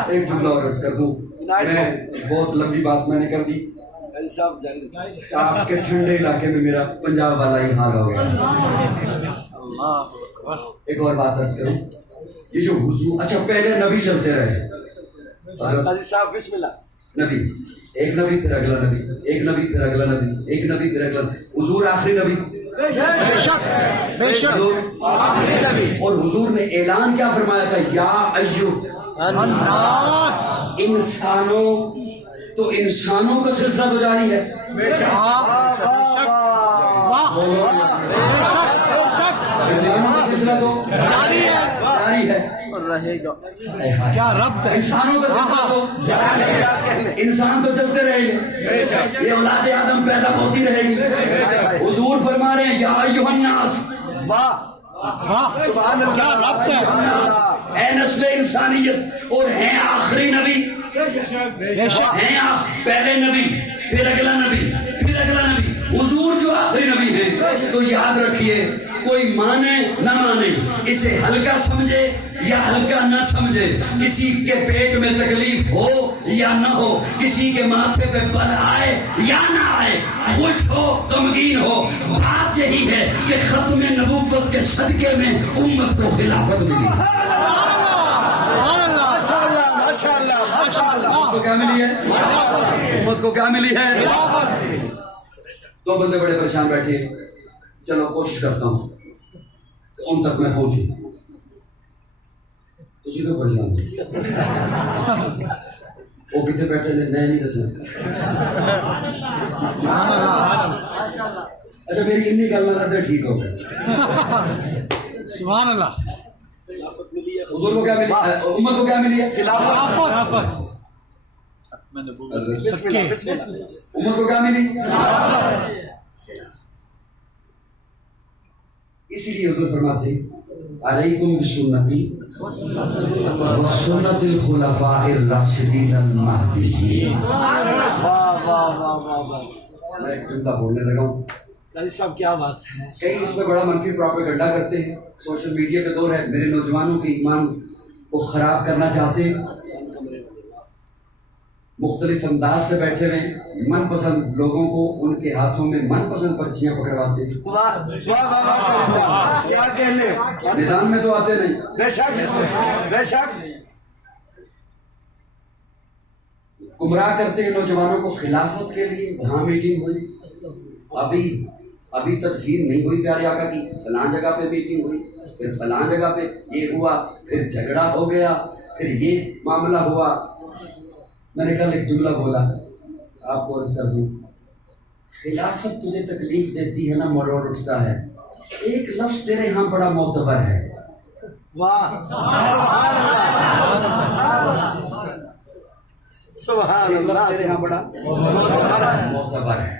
ایک جملہ اور عرض کر دوں، میں بہت لمبی بات میں نے کر دی، آپ کے ٹھنڈے علاقے میں میرا پنجاب والا ہی حال ہو گیا۔ ایک اور بات عرض کروں، یہ جو حضور، اچھا پہلے نبی چلتے رہے، قاضی صاحب بسم اللہ، نبی ایک نبی پھر اگلا نبی، ایک نبی پھر اگلا نبی، ایک نبی پھر اگلا نبی، حضور آخری نبی، اور حضور نے اعلان کیا فرمایا تھا؟ یا ایھا الناس، انسانوں، تو انسانوں کا سلسلہ تو جاری ہے، انسانوں کا سلسلہ تو جاری ہے، کیا ربط ہے؟ انسانوں کا سلسلہ تو انسان تو چلتے رہیں گے، یہ اولاد آدم پیدا ہوتی رہے گی۔ حضور فرما رہے ہیں یا ایھا الناس، واہ سبحان اللہ، کیا ربط ہے؟ اے نسل انسانیت، اور ہیں آخری نبی، بے شک ہیں پہلے نبی، پھر اگلا نبی، پھر اگلا نبی، حضور جو آخری نبی ہیں۔ تو یاد رکھیے، کوئی مانے نہ مانے، اسے ہلکا سمجھے یا ہلکا نہ سمجھے، کسی کے پیٹ میں تکلیف ہو یا نہ ہو، کسی کے ماتھے پہ بل آئے یا نہ آئے، خوش ہو غمگین ہو، بات یہی ہے کہ ختم نبوت کے صدقے میں امت کو خلافت ملی۔ امت کو کیا ملی ہے؟ امت کو کیا ملی ہے؟ دو بندے بڑے پریشان بیٹھے، چلو کوشش کرتا ہوں کہ ان تک میں پہنچوں۔ تسی تو پریشان ہو، وہ کتنے بیٹھے نے میں نہیں دسنا۔ اچھا میری انی گل نہ ادھر ٹھیک ہو گیا۔ سبحان اللہ۔ حضور کو کیا ملی؟ امت کو کیا ملی ہے؟ خلافت۔ امت کو کیا ملی؟ اسی لیے حضور فرماتے علیکم بسنتی وسنت الخلفاء الراشدین المہدیین۔ میں ایک جملہ بولنے لگا ہوں، قاضی صاحب کیا بات ہے، کئی اس میں بڑا منفی پروپیگنڈا کرتے ہیں، سوشل میڈیا کا دور ہے، میرے نوجوانوں کے ایمان کو خراب کرنا چاہتے ہیں، مختلف انداز سے بیٹھے ہوئے من پسند لوگوں کو ان کے ہاتھوں میں من پسند پرچیاں پکڑواتے ہیں۔ کیا کہنے، میدان میں تو آتے نہیں۔ بے شک بے شک، گمراہ کرتے ہیں نوجوانوں کو خلافت کے لیے۔ وہاں میٹنگ ہوئی، ابھی تدفین نہیں ہوئی پیارے آقا کی، فلاں جگہ پہ میٹنگ ہوئی، پھر فلاں جگہ پہ یہ ہوا، پھر جھگڑا ہو گیا، پھر یہ معاملہ ہوا۔ میں نے کل ایک جملہ بولا، آپ کو عرض کر دوں، خلافت تجھے تکلیف دیتی ہے نا، مروڑ اٹھتا ہے، ایک لفظ تیرے ہاں بڑا معتبر ہے۔ واہ سبحان ایک لفظ اللہ، تیرے ہاں بڑا معتبر ہے،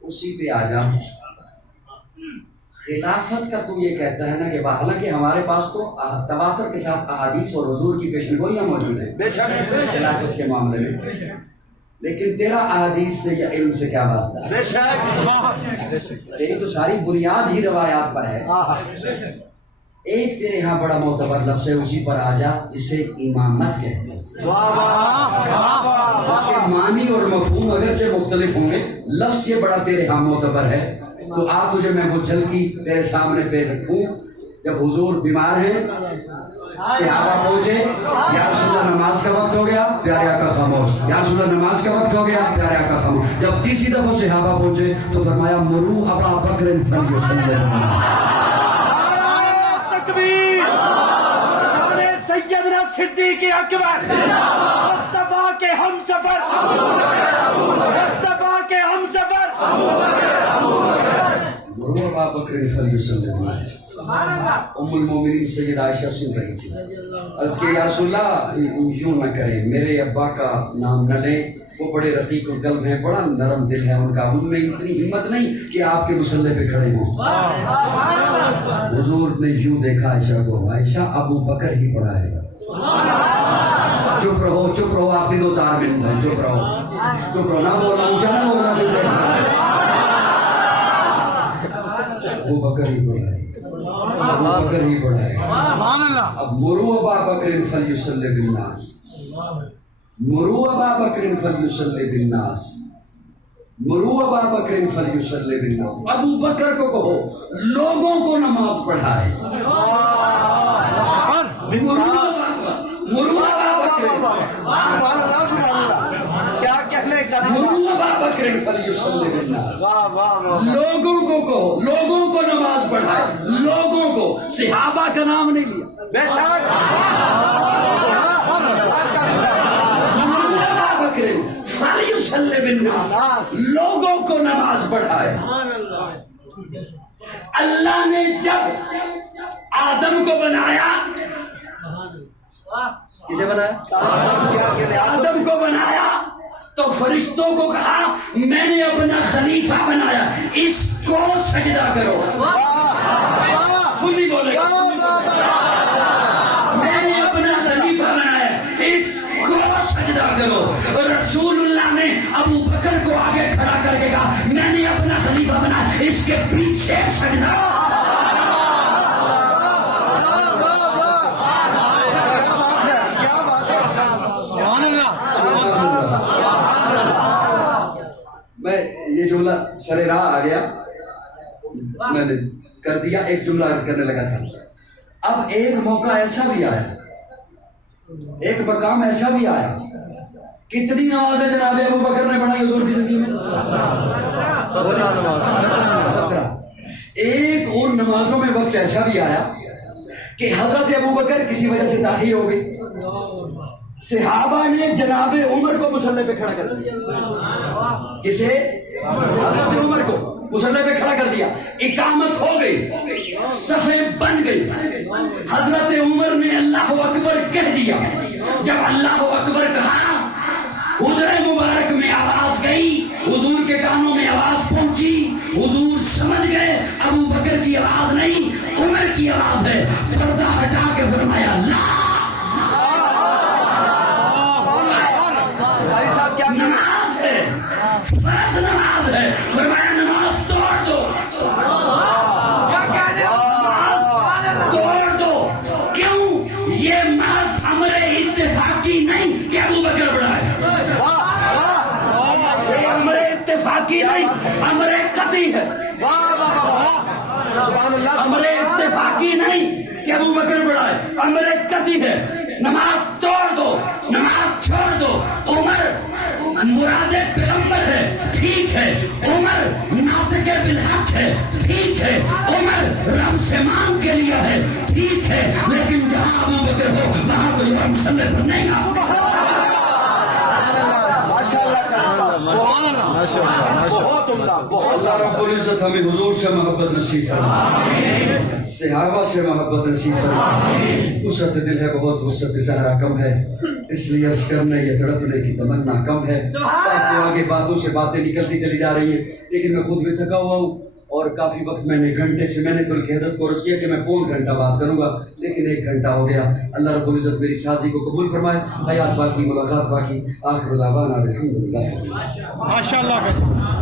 اسی پہ آ جا۔ خلافت کا تو یہ کہتا ہے نا کہ حالانکہ ہمارے پاس تو تواتر کے ساتھ احادیث اور حضور کی پیشن گوئیاں موجود ہیں بے شک خلافت کے معاملے میں، لیکن تیرا احادیث سے یا علم سے کیا واسطہ ہے؟ بے شک، تیری تو ساری بنیاد ہی روایات پر ہے۔ ایک تیرے ہاں بڑا معتبر لفظ ہے، اسی پر آ جا، جسے امامت کہتے ہیں۔ اس کے معنی اور مفہوم اگرچہ مختلف ہوں گے، لفظ یہ بڑا تیرے ہاں معتبر ہے۔ تو آ تجھے میں وہ جھلکی تیرے سامنے پہ رکھوں۔ جب حضور بیمار ہیں، صحابہ پہنچے، یا رسول اللہ نماز کا وقت ہو گیا، پیارے آقا خاموش، یا رسول اللہ نماز کا وقت ہو گیا، پیارے آقا خاموش۔ جب تیسری دفعہ صحابہ پہنچے تو فرمایا مرو ابا بکر فلیصلی۔ تکبیر، سامنے سیدنا صدیق اکبر، مصطفیٰ کے ہم سفر، مصطفیٰ کے ہم سفر، مرو ابا بکر فلیصلی۔ ام المومنین سیدہ عائشہ سن رہی تھی، عرض کہ یا رسول اللہ یوں نہ کریں، میرے ابا کا نام نہ لیں، وہ بڑے رقیق القلب ہیں، بڑا نرم دل ہے ان کا، ان میں اتنی ہمت نہیں کہ آپ کے مصلے پہ کھڑے ہوں۔ حضور نے یوں دیکھا عائشہ کو، عائشہ ابو بکر ہی پڑھائے گا۔ چپ رہو چپ رہو، آخری دو تار میں ہیں، چپ رہو چپ رہو، نہ بولنا، اونچا نہ بولنا، ابو بکر ہی پڑھائے، ابو بکر ہی پڑھائے۔ سبحان اللہ۔ اب مرو ابا بکر فلیصلی بالناس، مرو ابا بکر فلیصلی بالناس، مرو ابا بکر فلیصلی بالناس۔ ابو بکر کو کہو لوگوں کو نماز پڑھائے۔ مرو ابا بکر، سبحان اللہ سبحان اللہ، کیا کہنے کا، مرو ابا بکر فلیصلی بالناس، واہ واہ واہ، لوگوں کو کہو لوگوں کو نماز پڑھائے، لوگوں کو، صحابہ کا نام نہیں لیا۔ بے شک، فلیصلی بالناس، لوگوں کو نماز پڑھائے۔ اللہ نے جب آدم کو بنایا، کسے بنایا؟ آدم کو بنایا تو فرشتوں کو کہا میں نے اپنا خلیفہ بنایا، اس کو سجدہ کرو۔ سنی بولے گا، سجدہ کرو. رسول اللہ نے ابو بکر کو آگے کھڑا کر کے کہا میں نے اپنا خلیفہ بنا, اس کے پیچھے سجدہ. میں یہ جملہ سر راہ آ گیا, میں نے کر دیا, ایک جملہ عرض کرنے لگا تھا. اب ایک موقع ایسا بھی آیا, ایک مقام ایسا بھی آیا, کتنی نمازیں جناب ابو بکر نے پڑھائی حضور کی زندگی میں؟ 17. ایک ان نمازوں میں وقت ایسا بھی آیا کہ حضرت ابو بکر کسی وجہ سے تاخیر ہو گئی, صحابہ نے جناب عمر کو مصلی پہ کھڑا کر دیا. کسے؟ حضرت عمر کو مصلی پہ کھڑا کر دیا. اقامت ہو گئی, صفیں بن گئی. حضرت عمر نے اللہ اکبر کہہ دیا. جب اللہ اکبر کہا, حجرہ مبارک میں آواز گئی, حضور کے کانوں میں آواز پہنچی, حضور سمجھ گئے ابو بکر کی آواز نہیں عمر کی آواز ہے. پردہ ہٹا کے فرمایا لا, نماز ہے, فرض نماز ہے. فرمایا نماز توڑ دو, توڑ دو. کیوں؟ یہ محض امر اتفاقی نہیں کہ ابو بکر بڑھا ہے, یہ امر اتفاقی نہیں, امر قطعی ہے. امر اتفاقی نہیں کہ ابو بکر بڑھا ہے, امر قطعی ہے. نماز توڑ دو, نماز چھوڑ دو. عمر مراد پیغمبر ہے, ٹھیک ہے. عمر ناطق بالحق ہے, ٹھیک ہے. عمر رب سے مانگ کے لیے ہے, ٹھیک ہے. لیکن جہاں ابو بکر ہو وہاں کوئی عمر مسلح پر نہیں آ سکتا. اللہ رب العزت ہمیں حضور سے محبت نصیب فرمائے, صحابہ سے محبت نصیب فرمائے. وسعت دل ہے بہت, وسعت صحرا کم ہے, اس لیے عرض کرنے یا تڑپنے کی تمنا کم ہے. باتوں آگے باتوں سے باتیں نکلتی چلی جا رہی ہیں, لیکن میں خود بھی تھکا ہوا ہوں اور کافی وقت میں نے گھنٹے سے میں نے تو حضرت کو عرض کیا کہ میں پون گھنٹہ بات کروں گا, لیکن 1 گھنٹہ ہو گیا. اللہ رب العزت میری شادی کو قبول فرمائے. حیات باقی, ملاقات باقی. آخر دعوانا الحمدللہ. ماشاءاللہ.